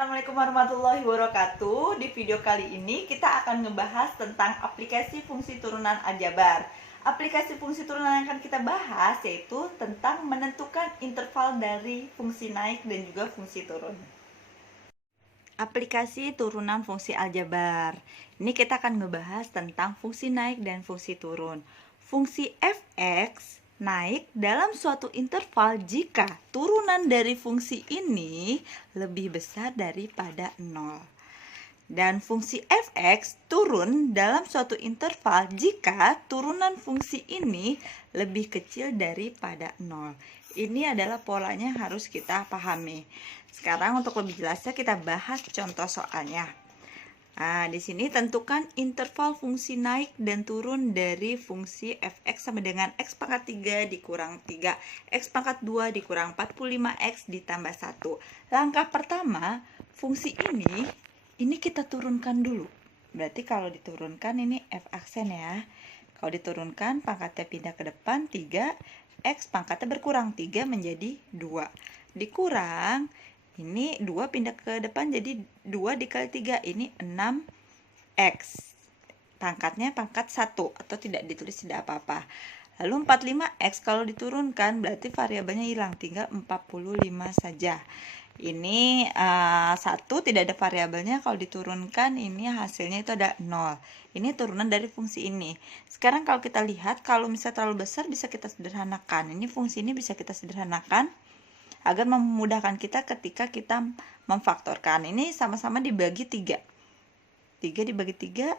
Assalamualaikum warahmatullahi wabarakatuh. Di video kali ini kita akan ngebahas tentang aplikasi fungsi turunan aljabar. Aplikasi fungsi turunan yang akan kita bahas yaitu tentang menentukan interval dari fungsi naik dan juga fungsi turun. Aplikasi turunan fungsi aljabar. Ini kita akan ngebahas tentang fungsi naik dan fungsi turun. Fungsi fx naik dalam suatu interval jika turunan dari fungsi ini lebih besar daripada 0. Dan fungsi fx turun dalam suatu interval jika turunan fungsi ini lebih kecil daripada 0. Ini adalah polanya yang harus kita pahami. Sekarang untuk lebih jelasnya kita bahas contoh soalnya. Nah, di sini tentukan interval fungsi naik dan turun dari fungsi fx sama dengan x pangkat 3 dikurang 3, x pangkat 2 dikurang 45x ditambah 1. Langkah pertama, fungsi ini kita turunkan dulu. Berarti kalau diturunkan ini f aksen ya. Kalau diturunkan pangkatnya pindah ke depan 3, x pangkatnya berkurang 3 menjadi 2. Dikurang ini 2 pindah ke depan jadi 2 dikali 3 ini 6x. Pangkatnya pangkat 1 atau tidak ditulis tidak apa-apa. Lalu 45x kalau diturunkan berarti variabelnya hilang, tinggal 45 saja. Ini 1 tidak ada variabelnya, kalau diturunkan ini hasilnya itu ada 0. Ini turunan dari fungsi ini. Sekarang kalau kita lihat, kalau misalnya terlalu besar bisa kita sederhanakan. Ini fungsi ini bisa kita sederhanakan agar memudahkan kita ketika kita memfaktorkan. Ini sama-sama dibagi 3. 3 dibagi 3,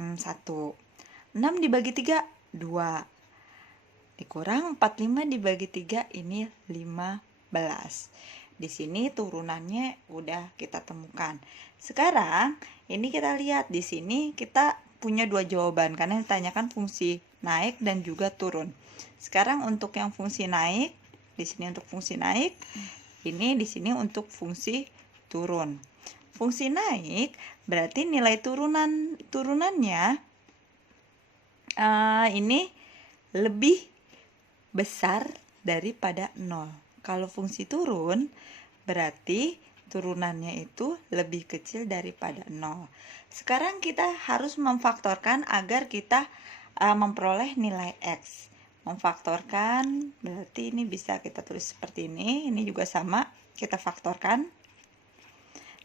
1. 6 dibagi 3, 2. Dikurang 45 dibagi 3, ini 15. Di sini turunannya udah kita temukan. Sekarang ini kita lihat di sini kita punya dua jawaban karena ditanyakan fungsi naik dan juga turun. Sekarang untuk yang fungsi naik, di sini untuk fungsi naik, ini di sini untuk fungsi turun. Fungsi naik berarti nilai turunannya ini lebih besar daripada 0. Kalau fungsi turun berarti turunannya itu lebih kecil daripada 0. Sekarang kita harus memfaktorkan agar kita memperoleh nilai x. Memfaktorkan berarti ini bisa kita tulis seperti ini juga sama, kita faktorkan.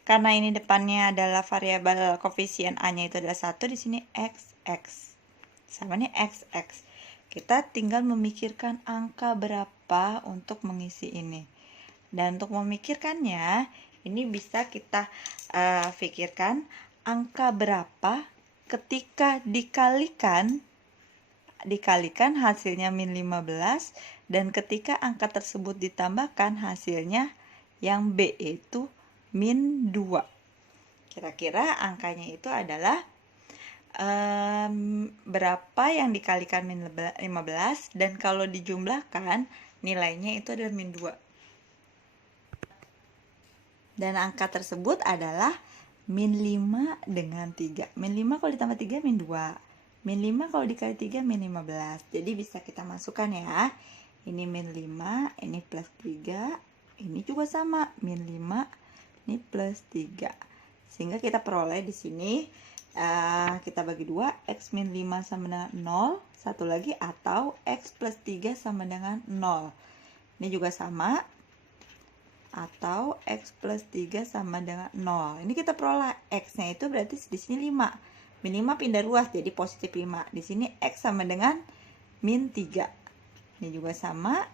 Karena ini depannya adalah variabel koefisien a-nya itu adalah 1, di sini xx. Sama nih xx. Kita tinggal memikirkan angka berapa untuk mengisi ini. Dan untuk memikirkannya, ini bisa kita pikirkan angka berapa ketika dikalikan hasilnya min 15, dan ketika angka tersebut ditambahkan hasilnya yang B itu min 2. Kira-kira angkanya itu adalah berapa yang dikalikan min 15, dan kalau dijumlahkan nilainya itu adalah min 2. Dan angka tersebut adalah min 5 dengan 3. Min 5 kalau ditambah 3 min 2. Min 5 kalau dikali 3 min 15. Jadi bisa kita masukkan ya. Ini min 5, ini plus 3. Ini juga sama, min 5, ini plus 3. Sehingga kita peroleh di sini kita bagi 2, x min 5 sama dengan 0. Satu lagi, atau x plus 3 sama dengan 0. Ini juga sama, atau x plus 3 sama dengan 0. Ini kita peroleh x-nya itu berarti di sini 5. Min 5 pindah ruas jadi positif 5. Di sini x sama dengan min 3. Ini juga sama.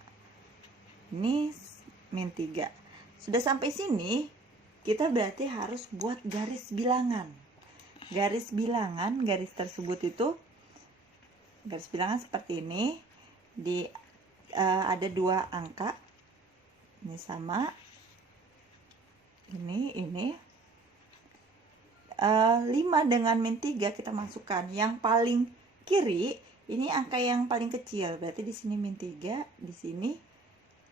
Ini min 3. Sudah sampai sini, kita berarti harus buat garis bilangan. Garis tersebut itu, garis bilangan seperti ini. Ada dua angka. Ini sama. Ini. 5 dengan min 3 kita masukkan. Yang paling kiri ini angka yang paling kecil. Berarti di sini min 3, di sini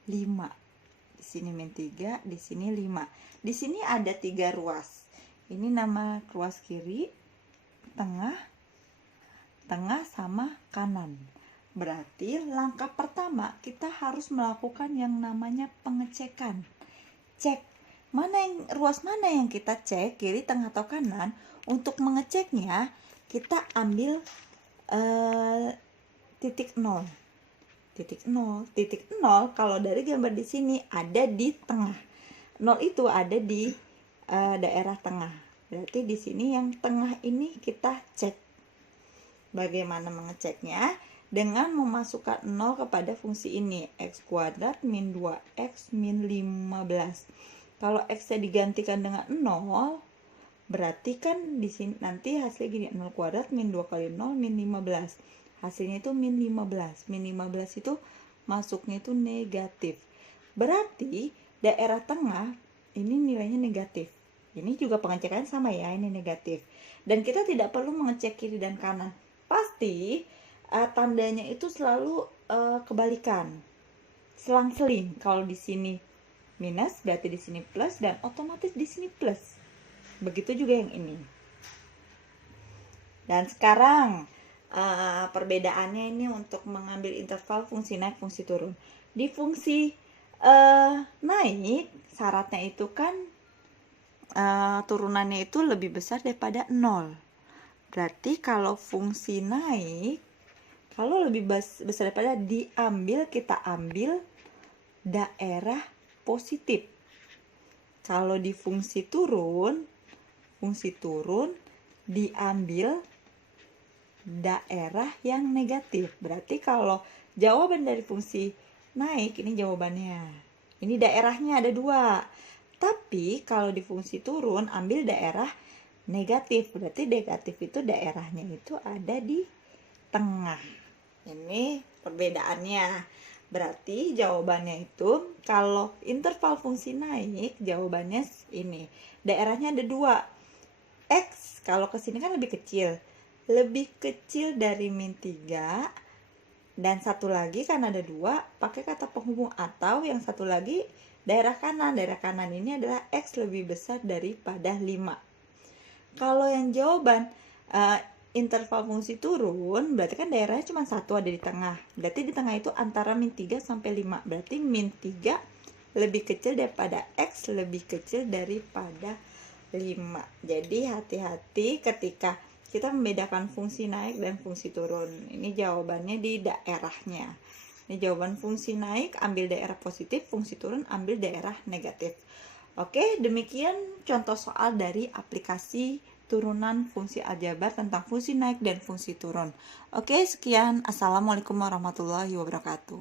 5. Di sini min 3, di sini 5. Di sini ada 3 ruas. Ini nama ruas kiri, tengah sama kanan. Berarti langkah pertama kita harus melakukan yang namanya pengecekan. Cek ruas mana yang kita cek, kiri, tengah, atau kanan. Untuk mengeceknya, kita ambil titik 0. Titik 0 kalau dari gambar di sini ada di tengah. 0 itu ada di daerah tengah. Berarti di sini yang tengah ini kita cek. Bagaimana mengeceknya? Dengan memasukkan 0 kepada fungsi ini, x kuadrat min 2x min 15. Kalau x-nya digantikan dengan 0, berarti kan di sini nanti hasilnya gini, 0 kuadrat min 2 kali 0 min 15. Hasilnya itu min 15. Min 15 itu masuknya itu negatif. Berarti daerah tengah ini nilainya negatif. Ini juga pengecekan sama ya, ini negatif. Dan kita tidak perlu mengecek kiri dan kanan. Pasti tandanya itu selalu kebalikan, selang-seling. Kalau di sini minus, berarti di sini plus, dan otomatis di sini plus. Begitu juga yang ini. Dan sekarang perbedaannya ini untuk mengambil interval fungsi naik, fungsi turun. Di fungsi naik, syaratnya itu kan turunannya itu lebih besar daripada 0. Berarti kalau fungsi naik, kalau lebih besar daripada kita ambil daerah positif. Kalau di fungsi turun diambil daerah yang negatif. Berarti kalau jawaban dari fungsi naik, ini jawabannya. Ini daerahnya ada 2. Tapi kalau di fungsi turun ambil daerah negatif. Berarti negatif itu daerahnya itu ada di tengah. Ini perbedaannya. Berarti jawabannya itu kalau interval fungsi naik, jawabannya ini. Daerahnya ada 2. X kalau kesini kan lebih kecil. Lebih kecil dari min 3. Dan satu lagi kan ada 2, pakai kata penghubung atau yang satu lagi daerah kanan. Daerah kanan ini adalah X lebih besar daripada 5. Kalau yang jawaban interval fungsi turun, berarti kan daerahnya cuma 1 ada di tengah. Berarti di tengah itu antara min 3 sampai 5. Berarti min 3 lebih kecil daripada X lebih kecil daripada 5. Jadi hati-hati ketika kita membedakan fungsi naik dan fungsi turun. Ini jawabannya di daerahnya. Ini jawaban fungsi naik ambil daerah positif, fungsi turun ambil daerah negatif. Oke, demikian contoh soal dari aplikasi turunan fungsi aljabar tentang fungsi naik dan fungsi turun. Oke, sekian. Assalamualaikum warahmatullahi wabarakatuh.